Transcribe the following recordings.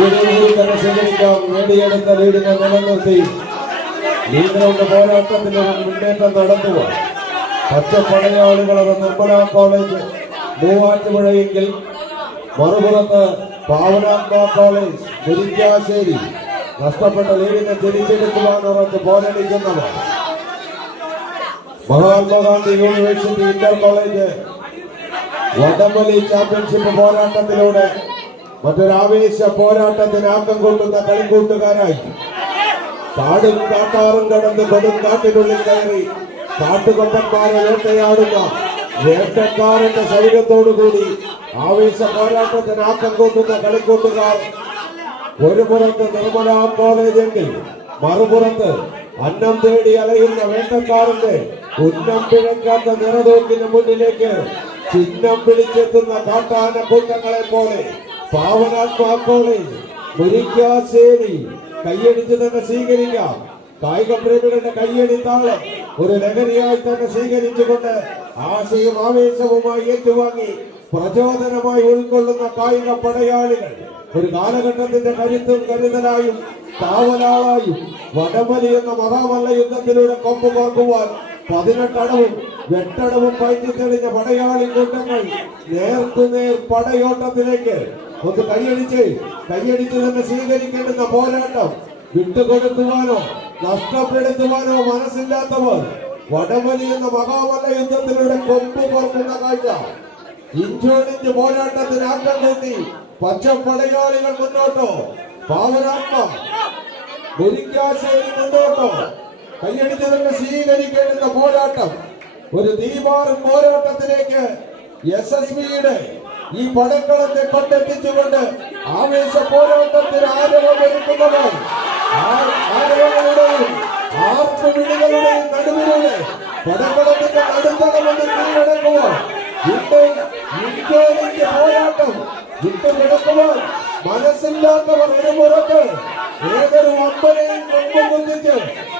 കയ്യിലൂടെ തന്നെ സ്വീകരിക്കാം നേടിയെടുത്ത ഒരു മുന്നേറ്റം നടത്തുക പച്ചപ്പടയാളികളത് നിർമ്മല കോളേജ് മൂവാറ്റുപുഴയെങ്കിൽ മറുപുറത്ത് പാവനാത്മ കോളേജ് മുരിക്കാശ്ശേരി നഷ്ടപ്പെട്ട ലീഡിനെ തിരിച്ചെടുക്കുവാൻ ഉറച്ച് പോരടിക്കുന്നവർ മഹാത്മാഗാന്ധി യൂണിവേഴ്സിറ്റി ഇന്റർ കോളേജ് വടംവലി ചാമ്പ്യൻഷിപ്പ് പോരാട്ടത്തിലൂടെ മറ്റൊരു ആവേശ പോരാട്ടത്തിന് ആക്കം കൊള്ളുന്ന കളിക്കൂട്ടുകാരായി. കാടും കാട്ടാറും കടന്ന് കൊടും കാട്ടിനുള്ളിൽ കയറി കാട്ടുകൊട്ടക്കാരെ വേട്ടയാടുന്ന വേട്ടക്കാരന്റെ ശരീരത്തോടുകൂടി ആവേശ പോരാട്ടത്തിന് ആക്കം കൊള്ളുന്ന കളിക്കൂട്ടുകാർ ഒരു പുറത്ത് നിർമ്മല കോളേജെങ്കിൽ മറുപുറത്ത് അന്നം തേടി അലയുന്ന വേട്ടക്കാരന്റെ ഉന്നം പിഴക്കാത്ത നിറതോക്കിന് മുന്നിലേക്ക് ചിഹ്നം പിടിച്ചെത്തുന്ന കാട്ടാന കൂട്ടങ്ങളെ പോലെ പാവനാത്മാ കോളേജ് മുരിക്കാശ്ശേരി കയ്യടിച്ച് തന്നെ സ്വീകരിക്കാം. കായിക പ്രേമികളുടെ കൈയടിത്താളം താളം ഒരു ലഹരിയായി തന്നെ സ്വീകരിച്ചുകൊണ്ട് ആശയും ആവേശവുമായി ഏറ്റുവാങ്ങി പ്രചോദനമായി ഉൾക്കൊള്ളുന്ന കായിക പടയാളികൾ ഒരു കാലഘട്ടത്തിന്റെ കരുത്തും കരുതലായും കാവലാളായും വടമലി എന്ന മഹാമല്ല യുദ്ധത്തിലൂടെ കൊമ്പ് കോർക്കുവാൻ പതിനെട്ടടവും എട്ടടവും പയറ്റി തെളിഞ്ഞ പടയാളി കൂട്ടങ്ങൾ നേർക്കുനേർ പടയോട്ടത്തിലേക്ക് ഒന്ന് കൈയടിച്ച് കൈയടിച്ച് തന്നെ സ്വീകരിക്കേണ്ടുന്ന പോരാട്ടം വിട്ടുകൊടുക്കുവാനോ നഷ്ടപ്പെടുത്തുവാനോ മനസ്സില്ലാത്തവർ വടമലി എന്ന മഹാമല യുദ്ധത്തിലൂടെ കൊമ്പ് കോർക്കുന്ന കാഴ്ച. ഇഞ്ചോടിഞ്ച് പോരാട്ടത്തിന് ആക്കം കൂട്ടി പച്ചപ്പടയാളികൾ മുന്നോട്ടോ പാവനാത്മ മുരിക്കാശ്ശേരി മുന്നോട്ടോ കൈയടിച്ച് തന്നെ സ്വീകരിക്കേണ്ടുന്ന പോരാട്ടം ഒരു ദീപാറും പോരാട്ടത്തിലേക്ക് എസ് എസ് വിയുടെ ഈ പടക്കളത്തെ കണ്ടെത്തിച്ചുകൊണ്ട് ആവേശ പോരാട്ടത്തിന് ആരവം ഒരുക്കുന്നവർ ആ- ആരവങ്ങളുടെയും ആർപ്പുവിളികളുടെയും നടുവിലൂടെ പടക്കളത്തിന്റെ നടുത്തളമെന്ന് കീഴടക്കുവാൻ പോരാട്ടം വിട്ടുകിടക്കുവാൻ മനസ്സില്ലാത്തവർ ഒരു പുറത്ത് ഏതൊരു അമ്പനെയും കൊമ്പ്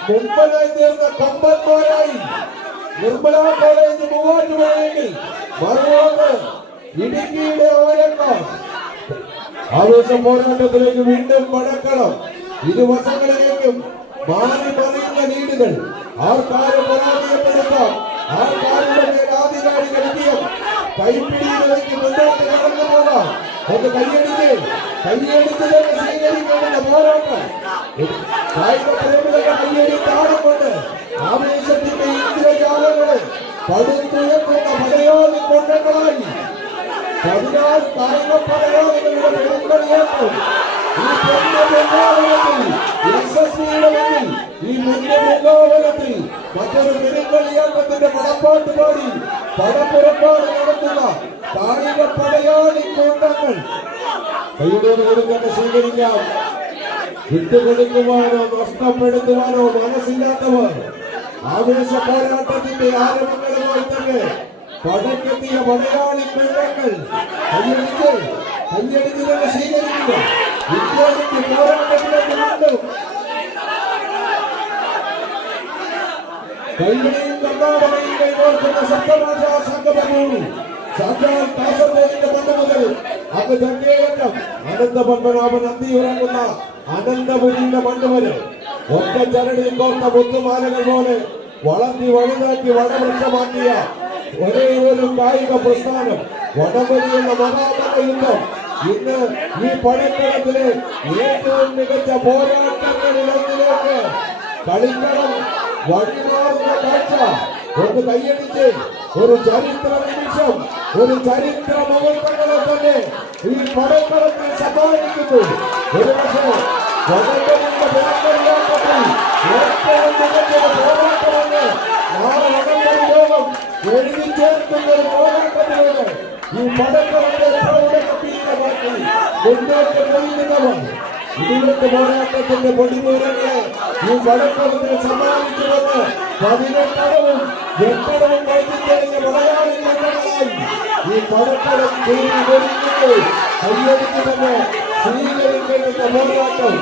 മുമ്പനായി തീർന്ന കമ്പന്മാരായി കോളേജ് ഇടുക്കിയുടെ ഓരങ്ങൾ ആവേശ പോരാട്ടത്തിലേക്ക് വീണ്ടും മടക്കണം. ഇരുവശങ്ങളിലേക്കും മാറി പറയുന്ന ലീഡുകൾ ആർക്കാരും ബംഗാവലത്തിൽ മറ്റൊരു പെരുമ്പളിയാട്ടത്തിന്റെ പടപ്പാട്ട് പാടി പടപ്പുറപ്പാട് നടത്തുന്ന കായിക പടയാളി കൂട്ടങ്ങൾ. കൈയുടെ കൊടുക്കുന്ന സ്വീകരിക്കാം. വിട്ടുകൊടുക്കുവാനോ നഷ്ടപ്പെടുത്തുവാനോ മനസ്സില്ലാത്തവർ ആവേശ പോരാട്ടത്തിന്റെ ആരംഭങ്ങളുമായി തന്നെ പടക്കെത്തിയ പടയാളി പെണ്ണുങ്ങൾ കൈയടിച്ച് കൈയടിച്ച് തന്നെ സ്വീകരിക്കുക. വിദ്യാർത്ഥി പോരാട്ടത്തിലേക്ക് വീണ്ടും കൈകളിയും കർണാടകയും കൈകോർക്കുന്ന സപ്തഭാഷാ സംഗമവും സാക്ഷാൽ കാസർഗോഡിന്റെ മണ്ണ് മുതൽ അങ്ങ് തെക്കേയറ്റം അനന്ത പത്മനാഭൻ അന്തിയുറങ്ങുന്ന അനന്തപുരിയുടെ വരെ ഒറ്റ ചരടിൽ കോർത്ത മുത്തുമാലകൾ പോലെ വളർത്തി വലുതാക്കി വടവൃക്ഷമാക്കിയ ഒരേ ഒരു കായിക പ്രസ്ഥാനം വടംവലി എന്ന യുദ്ധം ഇന്ന് ഈ പണിക്കളത്തിലെ ഏറ്റവും മികച്ച പോരാട്ടങ്ങളിൽ ഒന്നിലേക്ക് കളിക്കളം വഴിമാറുന്ന കാഴ്ച ഒന്ന് കൈയടിച്ച് ഒരു ചരിത്ര നിമിഷം ഒരു ചരിത്ര മുഹൂർത്തങ്ങളെ തന്നെ ഈ പടക്കളത്തിൽ സമ്മാനിക്കുന്നു ഒരു പക്ഷേ വടംവലിയുടെ പോരാട്ടത്തിൽ ഏറ്റവും മികച്ചൊരു പോരാട്ടമെന്ന് നാളെ വടംവലി ലോകം എഴുതി ചേർക്കുന്ന ഒരു പോരാട്ടത്തിലൂടെ ഈ പടക്കളത്തെ ഇതിലൊക്കെ പോരാട്ടത്തിന്റെ പൊടിമൂരങ്ങളെ ഈ പടക്കളത്തിൽ സമ്മാനിച്ചുവന്ന് പതിനെട്ടടവും എട്ടടവും വൈദ്യുതറിഞ്ഞ മലയാളി മണ്ഡലങ്ങളായി ഈ പടപ്പടം തീരി ഒരുക്കുന്നു കൈയടിച്ച് തന്നെ സ്വീകരിക്കേണ്ടുന്ന പോരാട്ടം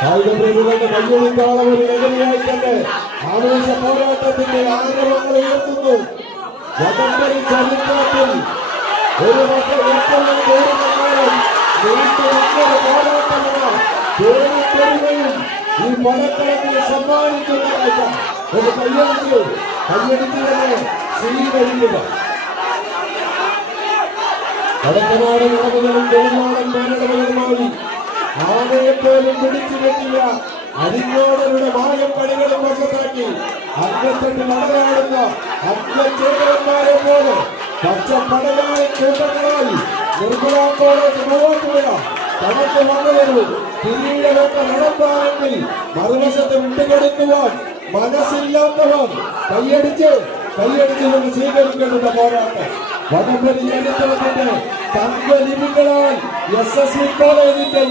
കായിക പ്രേമികളുടെ ഒരു ലഹരിയായി തന്നെ പോരാട്ടത്തിന്റെ ആഗ്രഹങ്ങൾ ഉയർത്തുന്നു. വടംവലി ചരിത്രത്തിൽ ഒരു വർഷം ഈ പടക്കളത്തിൽ സമ്മാനിക്കുന്ന കാഴ്ച ഒരു കയ്യടിച്ചു തന്നെ സ്വീകരിക്കുക കടക്കനാട് നടന്നതും തൊഴിലാളൻ പേരടകളുമായി ആനയെപ്പോലും പിടിച്ചു കെട്ടിയ അരിഞ്ഞോടരുടെ മായം പണികളും വശത്താക്കി അറ്റത്തട്ട് നടയാടുന്ന അഗ്നചേകന്മാരെ പോലെ പച്ചപ്പടയായ കൂട്ടങ്ങളായി നിർമ്മലാ കോളേജ് മുന്നോട്ടുവരാ തനക്ക് വന്നതൊരു കിരീടമൊക്കെ നടത്താമെങ്കിൽ മറുവശത്ത് വിട്ടുകൊടുക്കുവാൻ മനസ്സില്ലാത്തവർ കൈയടിച്ച് കൈയടിച്ച് കൊണ്ട് സ്വീകരിക്കേണ്ട പോരാട്ടം. വടംവലി ചരിത്രത്തിന്റെ തങ്കലിപികളാൽ എസ് എസ് വി കോളേജിന്റെ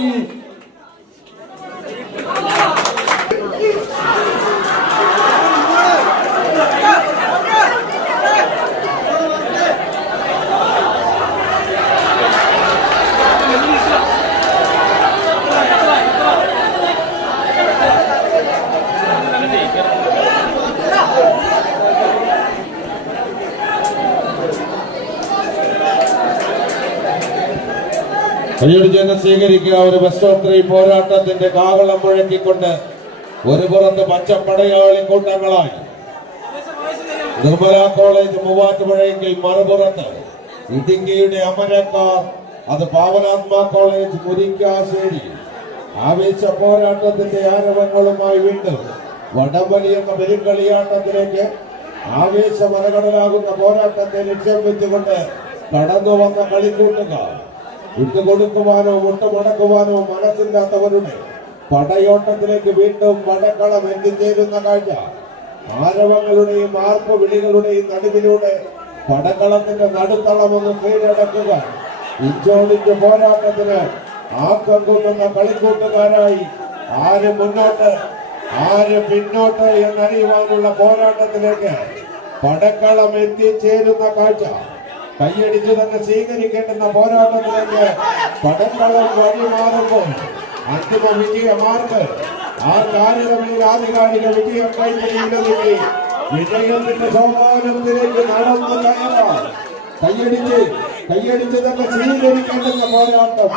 കയ്യടിച്ചെന്ന് സ്വീകരിക്കുക ഒരു ബസ് പോരാട്ടത്തിന്റെ കാവളം മുഴക്കിക്കൊണ്ട് ഒരു പുറത്ത് പച്ചപ്പടയാളി കൂട്ടങ്ങളായി. നിർമ്മല കോളേജ് മൂവാറ്റുപുഴയെങ്കിൽ മറുപുറത്ത് ഇടുക്കിയുടെ അമരക്കാർ അത് പാവനാത്മാ കോളേജ് മുരിക്കാശ്ശേരി. ആവേശ പോരാട്ടത്തിന്റെ ആരവങ്ങളുമായി വീണ്ടും വടംവലി എന്ന പെരുങ്കളിയാട്ടത്തിലേക്ക് ആവേശ മരകടലാകുന്ന പോരാട്ടത്തെ ലക്ഷ്യം വെച്ചുകൊണ്ട് കടന്നു വന്ന കളിക്കൂട്ടുകാർ. വിട്ടുകൊടുക്കുവാനോ മുട്ടുമടക്കുവാനോ മനസ്സില്ലാത്തവരുടെ പടയോട്ടത്തിലേക്ക് വീണ്ടും പടക്കളം എത്തിച്ചേരുന്ന കാഴ്ച. ആരവങ്ങളുടെയും ആർപ്പ് വിളികളുടെയും നടുവിലൂടെ പടക്കളത്തിന്റെ നടുത്തളമൊന്ന് കീഴടക്കുക. ഇഞ്ചോടിഞ്ച് പോരാട്ടത്തിന് ആക്കം കൂട്ടുന്ന കളിക്കൂട്ടുകാരായി ആര് മുന്നോട്ട് ആര് പിന്നോട്ട് എന്നറിയുവാനുള്ള പോരാട്ടത്തിലേക്ക് പടക്കളം എത്തിച്ചേരുന്ന കാഴ്ച. കൈയടിച്ചു തന്നെ സ്വീകരിക്കേണ്ടുന്ന പോരാട്ടത്തിലേക്ക് പടക്കളം വഴിമാറുമ്പോൾ അന്തിമ വിജയമാർക്ക് ആ കാര്യമേൽ ആധികാരിക വിജയം കൈവരിയില്ലെങ്കിൽ വിജയത്തിന്റെ സോപാനത്തിലേക്ക് നടന്നു കയറാം കൈയടിച്ച് കൈയടിച്ച് തന്നെ സ്വീകരിക്കേണ്ടുന്ന പോരാട്ടം